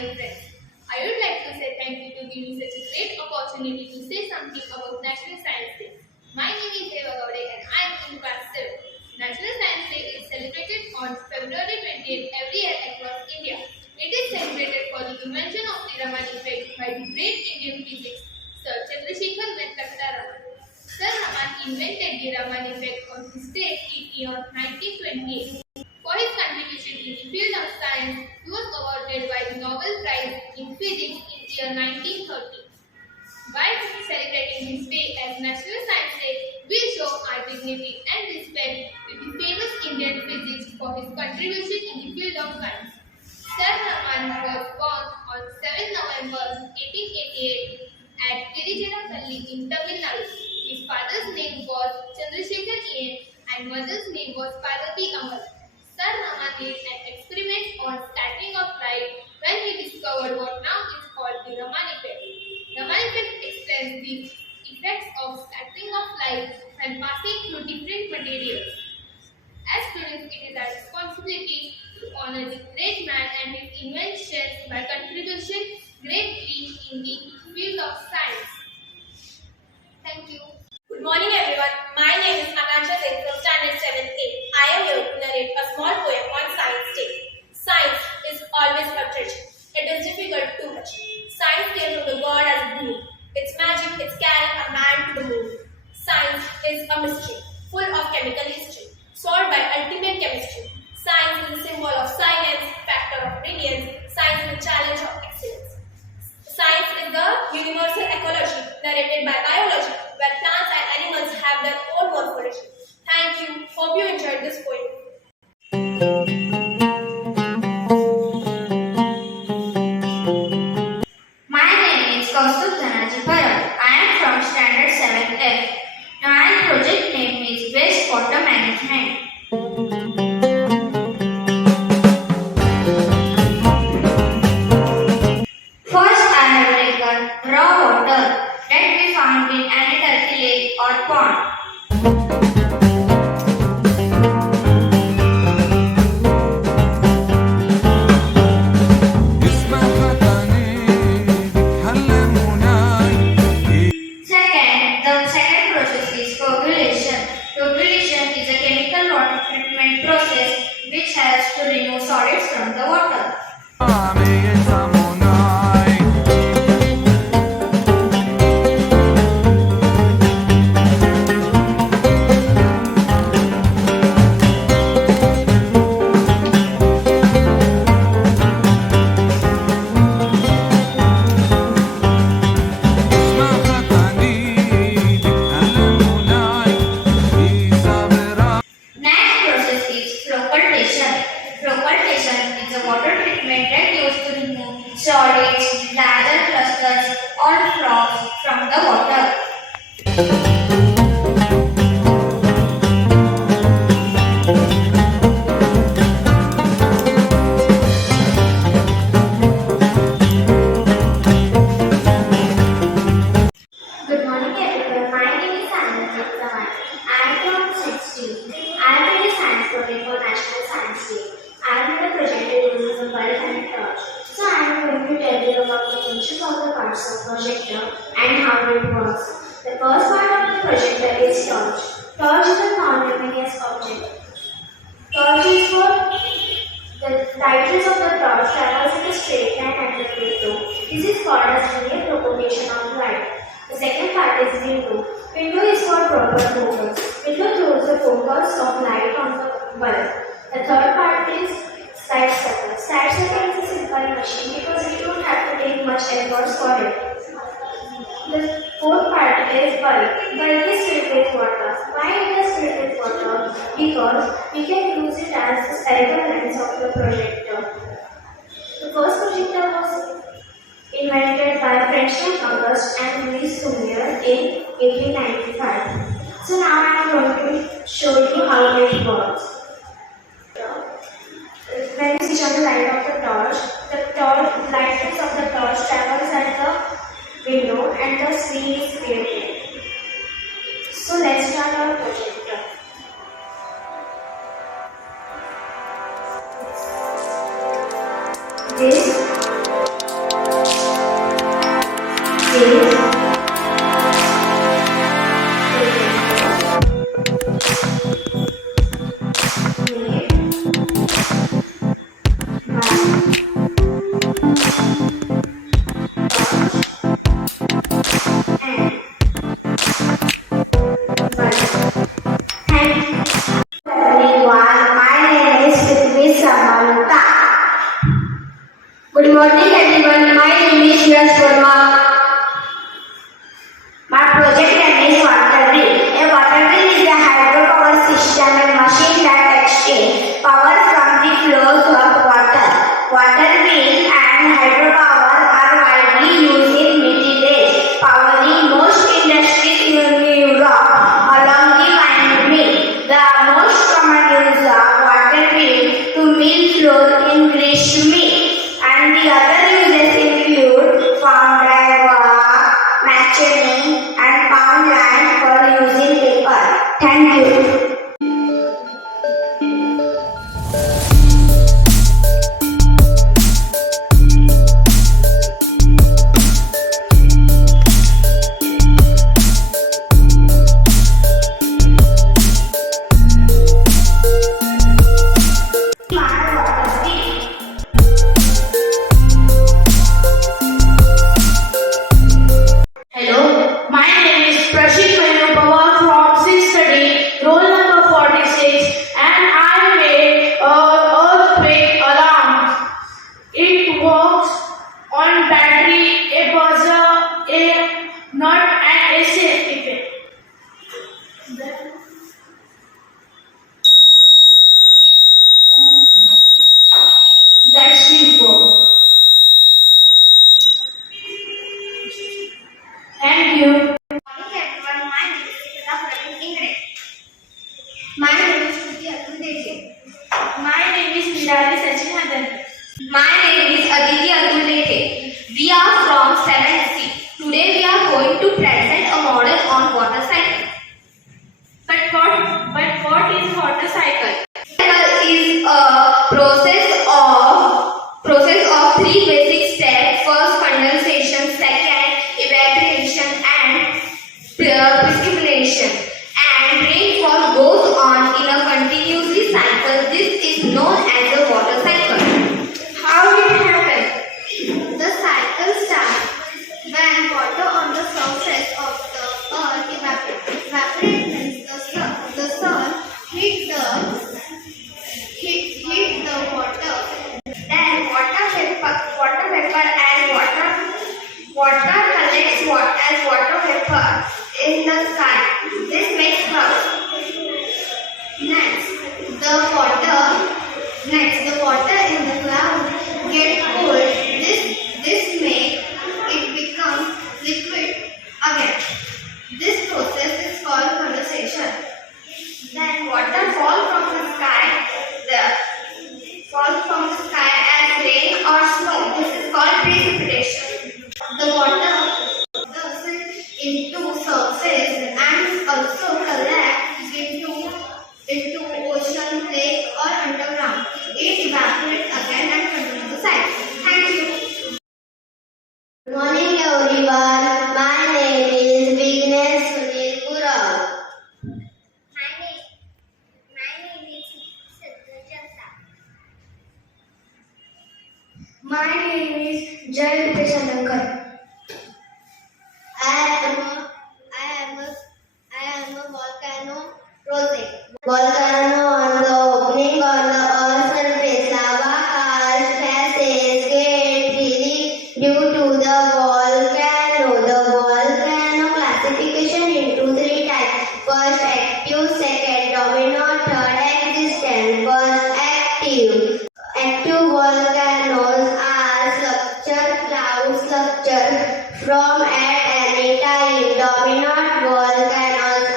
dear friends. I would like to say thank you to give me such a great opportunity to say something about National Science Day. My name is Eva Gowde and I am in class 7. National Science Day is celebrated on February 20th every year across India. It is celebrated for the invention of the Raman effect by the great Indian physicist Sir Chandrasekhar Venkata Raman. Sir Raman invented the Raman effect on his date in year 1928. For his contribution in the field of science, he was awarded by the Nobel Prize in Physics in year 1930. By celebrating this day as National Science Day, we show our dignity and respect to the famous Indian physicist for his contribution in the field of science. Sir Raman was born on 7 November 1888 at Tiruchirappalli in Tamil Nadu. His father's name was Chandrasekhar A. and mother's name was Parvati Amar. Sir Raman did an experiment on scattering of light when he discovered what now is called the Raman effect. Raman effect explains the effects of scattering of light when passing through different materials. As students, it is our responsibility to honor the great man and his inventions by contribution greatly in the field of science. Thank you. Good morning everyone. My name is Anansha Singh from Standard 7A. I am here to narrate a small poem on Science Day. Science is always a treasure. It is difficult to touch. Science came from the God as a being. Its magic is carrying a man to the moon. Science is a mystery, full of chemical history, solved by ultimate chemistry. Science is a symbol of silence, factor of brilliance. Science is a challenge of excellence. Science is the universal ecology narrated by biology, where plants and animals have their own morphology. Thank you. Hope you enjoyed this poem. My name is Kaustubh Dhanaji Bharat. I am from Standard 7F. My project name is Wastewater Management. First, I have taken raw water that we found in any dirty lake or pond. Second, the second process is coagulation. Coagulation is a chemical water treatment process which helps to remove solids from the water. Next process is floccultation. Floccultation is a water treatment that used to remove solids, lather clusters or frogs from the water. Good morning everyone. My name is Anand Sawan. I am from 16. I am in a science project for National Science Day. I am in a project using a bulb and a torch. So I am going to tell you about the features of the parts of projector and how it works. The first part of the projector is torch. Torch is a non-luminous object. Torch is for the light rays of the torch travels in a straight line at the window. This is called as linear propagation of light. The second part is window. Window is for proper focus. Window throws the focus of light on the bulb. The third part is side stepper. Side stepper is a simple machine because we don't have to take much efforts for it. The fourth part is bulb. Bulb is filled with water. Why it is filled with water? Because we can use it as the spherical lens of the projector. The first projector was invented by Frenchman Auguste and Louis Lumiere in 1895. So now I am going to show you how it works. When you switch on the light of the light rays of the torch travels at the window and the screen is created. So let's start our projector. This morning everyone, my name is Yash Verma. My project name is water wheel. A water wheel is a hydropower system and machine that exchange power from the flows of water. Water wheel and hydropower are widely used in Middle East, powering most industries in Europe along the Rhine River. The most common use of water wheel to mill flour in grist mill, and the other uses include farm dry work, machining, and pound line for using paper. Thank you. Hello, my name is Prashit Mayupawar from 6th study, roll number 46, and I made a earthquake alarm. It works on battery, a buzzer, a nut, and a safety pin. That's it, bro. Thank you. Good morning everyone, my name is Sikita Praveen Ingre. My name is Shruti Atul Deje. My name is Nidali Sachin Hadan. My name is Aditi Atulete. We are from 7th C. Today we are going to present a model on water cycle. But what is water cycle? Cycle is a process of three basic steps. First, condensation. Second, evaporation, and precipitation. And rainfall goes on in a continuously cycle. This is known as the water cycle. How did it happen? The cycle starts when water on the surface of the earth evaporates. Evaporate means the sun hit the water. Then water vapor and water collects as water vapor in the sky. This makes clouds. Next, the water in the cloud get cold. This make it become liquid again. This process is called condensation. Then water falls from the sky. As rain or snow. This is called precipitation. The water goes into surface and also collects into ocean, lake or underground. It evaporates again and continues the cycle. Thank you. Good morning everyone. My name is Vignesh Sunil Gurav. My name is Siddharth Jagta. My name is Jay Pesanankar. I am a volcano project. Volcano on the opening on the earth's surface. Lava cast gases get released due to the volcano. The volcano classification into three types. First active, second dominant, third existent. First active. Active volcanoes are structured cloud structures from at any time. Dominant volcanoes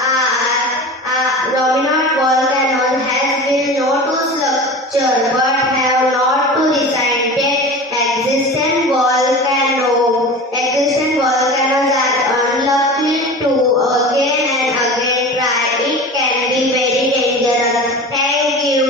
has been known to structure but have not to recent existent volcanoes are unlikely to again and again try. It can be very dangerous. Thank you.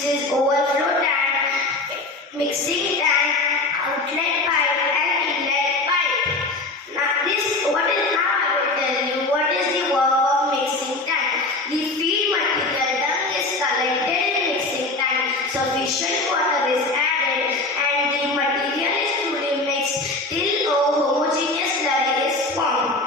This is overflow tank, mixing tank, outlet pipe, and inlet pipe. Now I will tell you what is the work of mixing tank. The feed material dung is collected in mixing tank. Sufficient water is added, and the material is truly mixed till a homogeneous slurry is formed.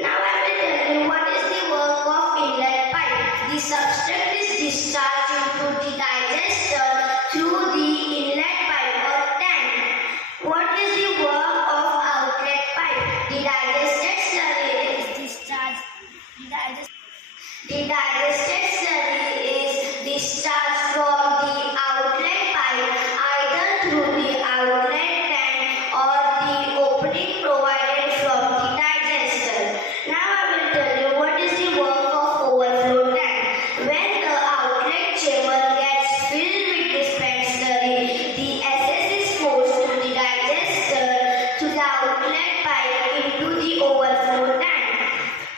Now I will tell you what is the work of inlet pipe. The substrate is discharged into the digester through the inlet pipe or tank. What is the work of outlet pipe? The digested slurry is discharged. The digested slurry is discharged from the outlet pipe either through the outlet tank or the opening provided from the digester. Now I will tell you what is the work of overflow tank. When the outlet chamber gets filled with dispensed slurry, the excess is forced to the digester to the outlet pipe into the overflow tank.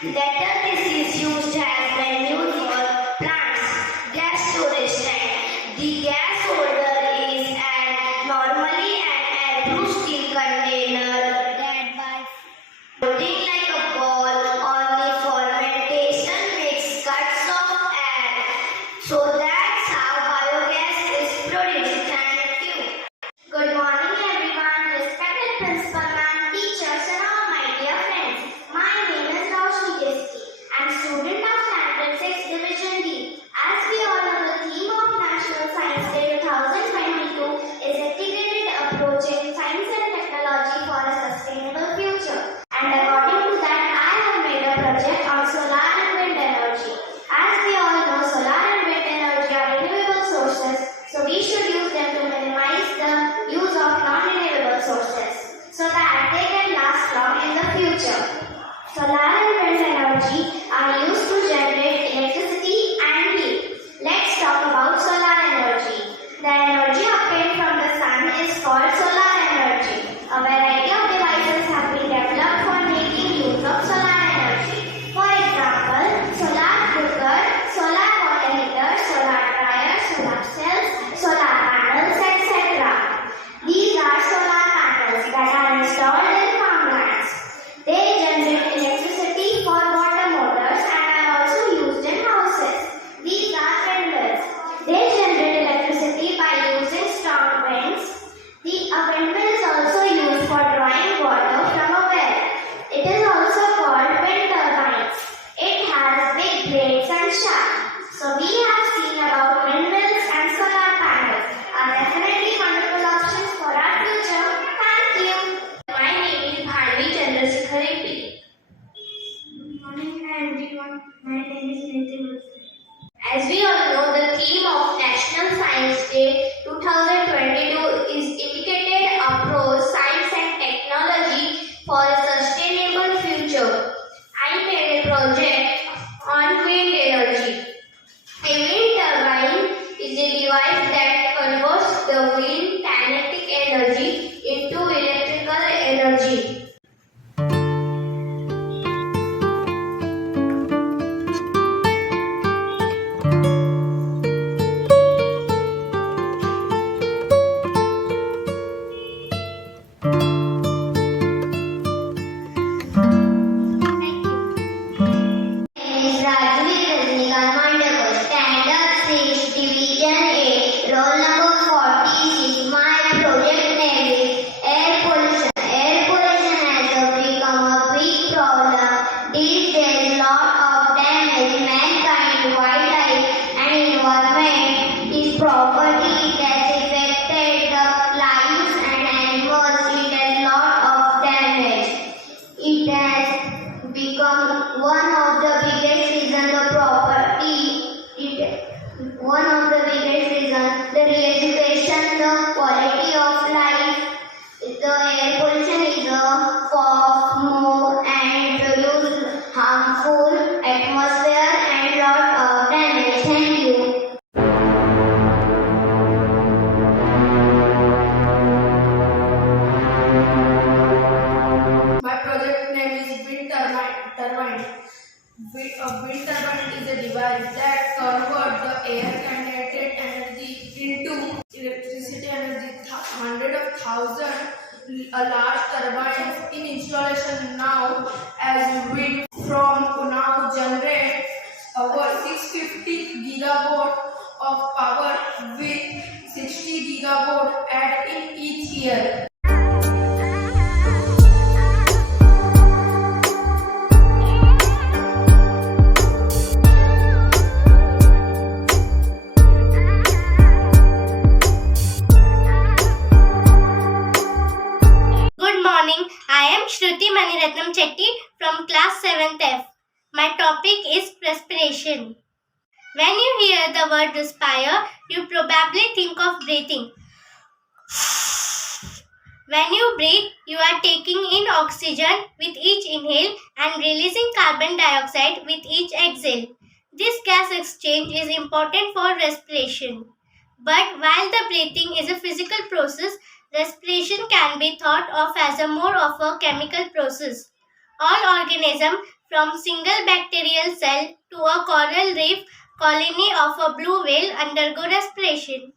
Later this is used as manure for plants. Gas storage tank. The gas holder is normally an air-proof steel container that by floating like a ball on the fermentation makes cuts of air. So that's how biogas is produced. Thank you. Good morning everyone, respected principal ma'am, teachers and all my dear friends. My name is Roshni Deski. I'm student of Standard 6 Division D. As we all know, the theme of National Science Day 2022 is integrated approach in science and technology for a sustainable future. And according to that, I have made a project on solar and wind energy. As we all know, solar and wind energy are renewable sources, so we should use them to minimize the use of non-renewable sources so that they can last long in the future. Solar and wind energy are used to generate electricity and heat. Let's talk about solar energy. The energy obtained from the sun is called solar energy. A variety of devices have been developed for making use of solar energy. For example, solar cooker, solar water heater, solar dryer, solar cells, solar panels, etc. These are solar panels that are installed in farmlands. They generate electricity for water motors and are also used in houses. These are windmills. They generate electricity by using strong winds. A windmill is also used for drawing water from a well. It is also called wind turbines. It has big blades and shafts. So we have seen about windmills and solar panels are definitely wonderful options for our future. Thank you. My name is Bharvi Chandrasekhar Reddy. Good morning everyone. My name is Nitin. As we all know, the theme of National Science Day 2022 is Integrated Approach Science and Technology for a Sustainable Future. I made a project on wind energy. A wind turbine is a device that converts the wind kinetic energy into electrical energy. Is Rajvi Rajnikant Mandakar, Standard 6, Division 8, roll number 46. My project name is air pollution. Air pollution has become a big problem. These days, lot of damage mankind, wildlife, and environment is property that affected the lives and animals. It has lot of damage. It has become one of the biggest reason the re-education, the quality of life. The air pollution is a fog, smoke and produce harmful atmosphere and lot of damage. Thank you. a large turbine is in installation now as wind from now generates over 650 gigawatt of power with 60 gigawatt added in each year. Good morning. I am Shruti Maniratnam Chetty from class 7th F. My topic is respiration. When you hear the word respire, you probably think of breathing. When you breathe, you are taking in oxygen with each inhale and releasing carbon dioxide with each exhale. This gas exchange is important for respiration. But while the breathing is a physical process, respiration can be thought of as a more of a chemical process. All organisms, from single bacterial cell to a coral reef colony of a blue whale, undergo respiration.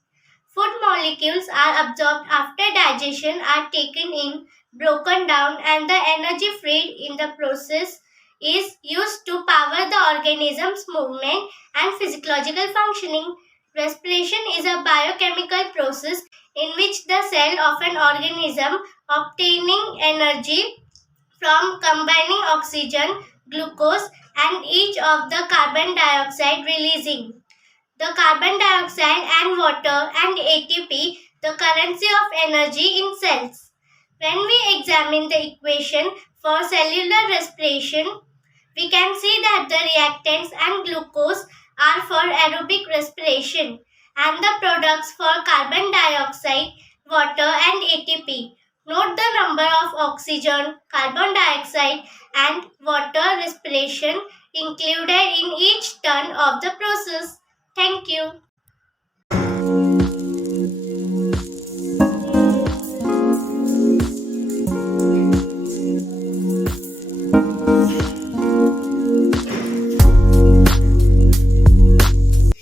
Food molecules are absorbed after digestion are taken in, broken down, and the energy freed in the process is used to power the organism's movement and physiological functioning. Respiration is a biochemical process in which the cell of an organism obtaining energy from combining oxygen, glucose, and each of the carbon dioxide releasing. The carbon dioxide and water and ATP, the currency of energy in cells. When we examine the equation for cellular respiration, we can see that the reactants and glucose are for aerobic respiration and the products for carbon dioxide, water and ATP. Note the number of oxygen, carbon dioxide and water respiration included in each turn of the process. Thank you.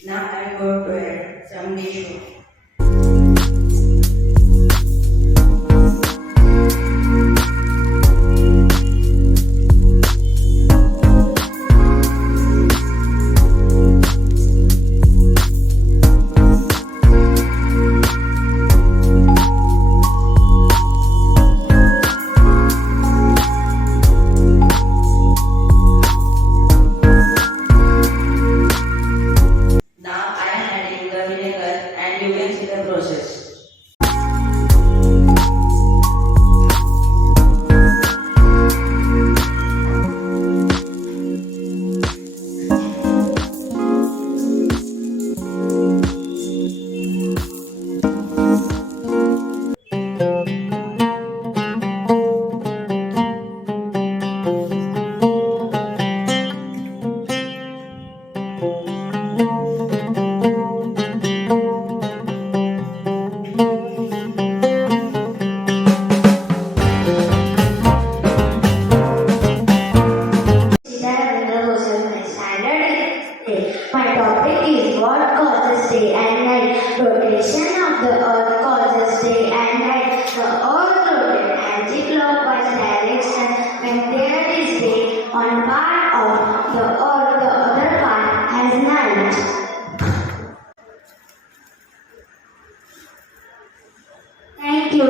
Now I go to add some tissue. Now I am adding the vinegar and you can see the process. My topic is what causes day and night. Rotation of the earth causes day and night. The earth rotates anti-clockwise direction when there is day on part of the earth, the other part has night. Thank you.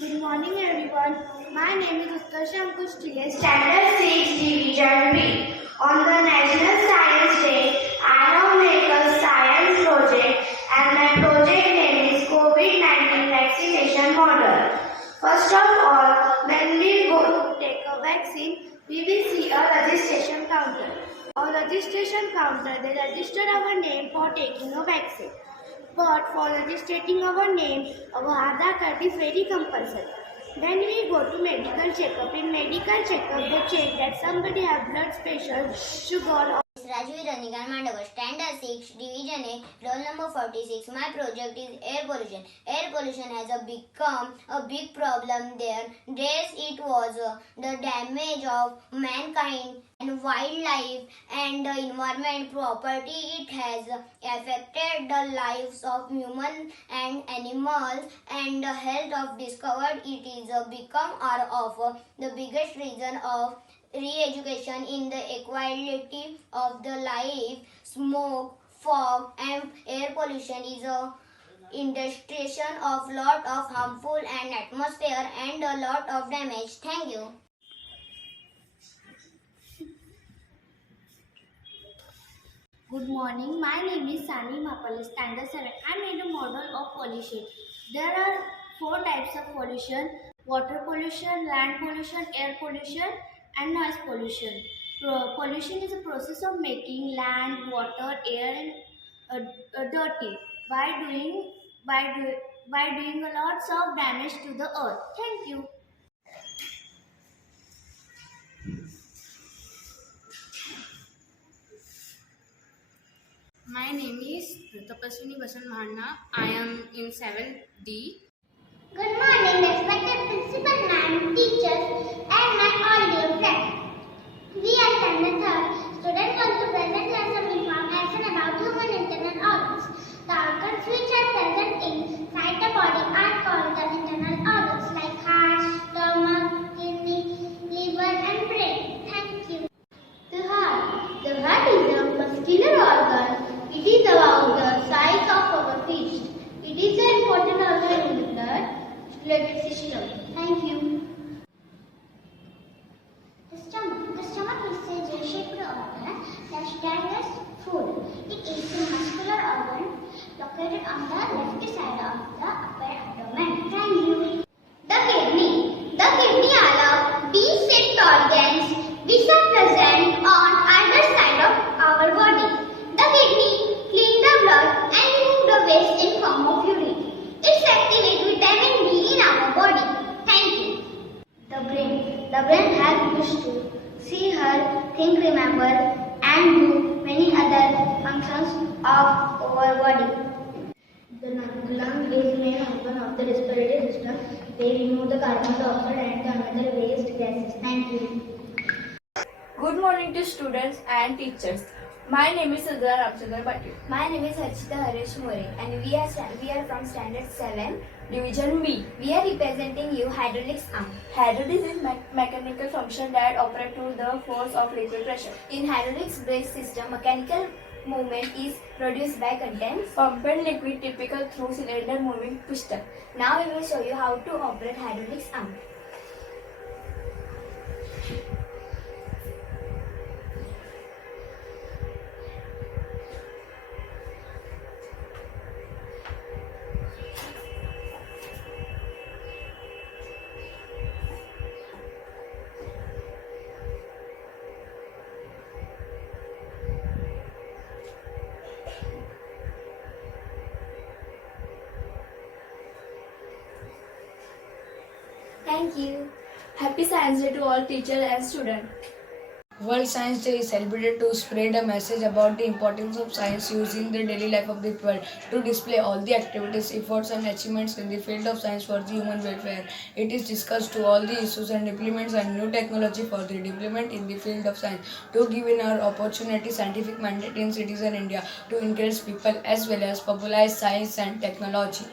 Good morning everyone. My name is Utkarsh Ankush Tile, Standard 6 Division B. On the National Science Day, I have made a science project and my project name is COVID-19 vaccination model. First of all, when we go to take a vaccine, we will see a registration counter. On registration counter, they register our name for taking a vaccine. But for registering our name, our Aadhaar card is very compulsory. Then we go to medical checkup. In medical checkup, they check that somebody has blood pressure, sugar, or Rajvi Ranikar Mandakar, Standard 6, Division A, roll number 46. My project is air pollution. Air pollution has become a big problem there. It was the damage of mankind and wildlife and the environment property. It has affected the lives of humans and animals and the health of discovered. It is become are of the biggest reason of re-education in the equality of the life. Smoke, fog and air pollution is a industrialization of lot of harmful and atmosphere and a lot of damage. Thank you. Good morning. My name is Sani Mapale, Standard 7. I made a model of pollution. There are 4 types of pollution: water pollution, land pollution, air pollution, and noise pollution. Pollution is a process of making land, water, air, and dirty by doing a lots of damage to the earth. Thank you. My name is Tapaswini Basan Mahanna. I am in 7th D. Good morning, respected principal, ma'am, teachers, and my all dear friends. We are standard 3rd. Students want to present here some information about human internal organs. The organs which are present inside the body are called the internal organs like heart, stomach, kidney, liver, and brain. Thank you. The heart. The heart is a muscular organ. It is about the size of our fist. It is an important organ in the blood circulatory system. Thank you. The stomach. The stomach is a J-shaped organ that digests food. It is a muscular organ located on the left side of the upper abdomen. Thank you. The kidney. The kidney allow B-shaped organs which are present on either side of our body. The kidney clean the blood and remove the waste in form of urine. It's activate vitamin D in our body. Thank you. The brain. The brain helps us to see, hear, think, remember, and do many other functions of our body. The lung is main organ of the respiratory system. They remove the carbon dioxide and the other waste gases. Thank you. Good morning to students and teachers. My name is Sadhara Ramchandra Patil. My name is Harshita Haresh More and we are from Standard 7, Division B. We are representing you hydraulics arm. Hydraulics is mechanical function that operate to the force of liquid pressure. In hydraulics brake system, mechanical movement is produced by contents Pumped liquid typical through cylinder moving piston. Now we will show you how to operate hydraulics arm. Thank you. Happy Science Day to all teachers and students. World Science Day is celebrated to spread a message about the importance of science used in the daily life of the world, to display all the activities, efforts and achievements in the field of science for the human welfare. It is discussed to all the issues and implements and new technology for the development in the field of science, to give in our opportunity scientific mandate in citizen India, to encourage people as well as popularize science and technology.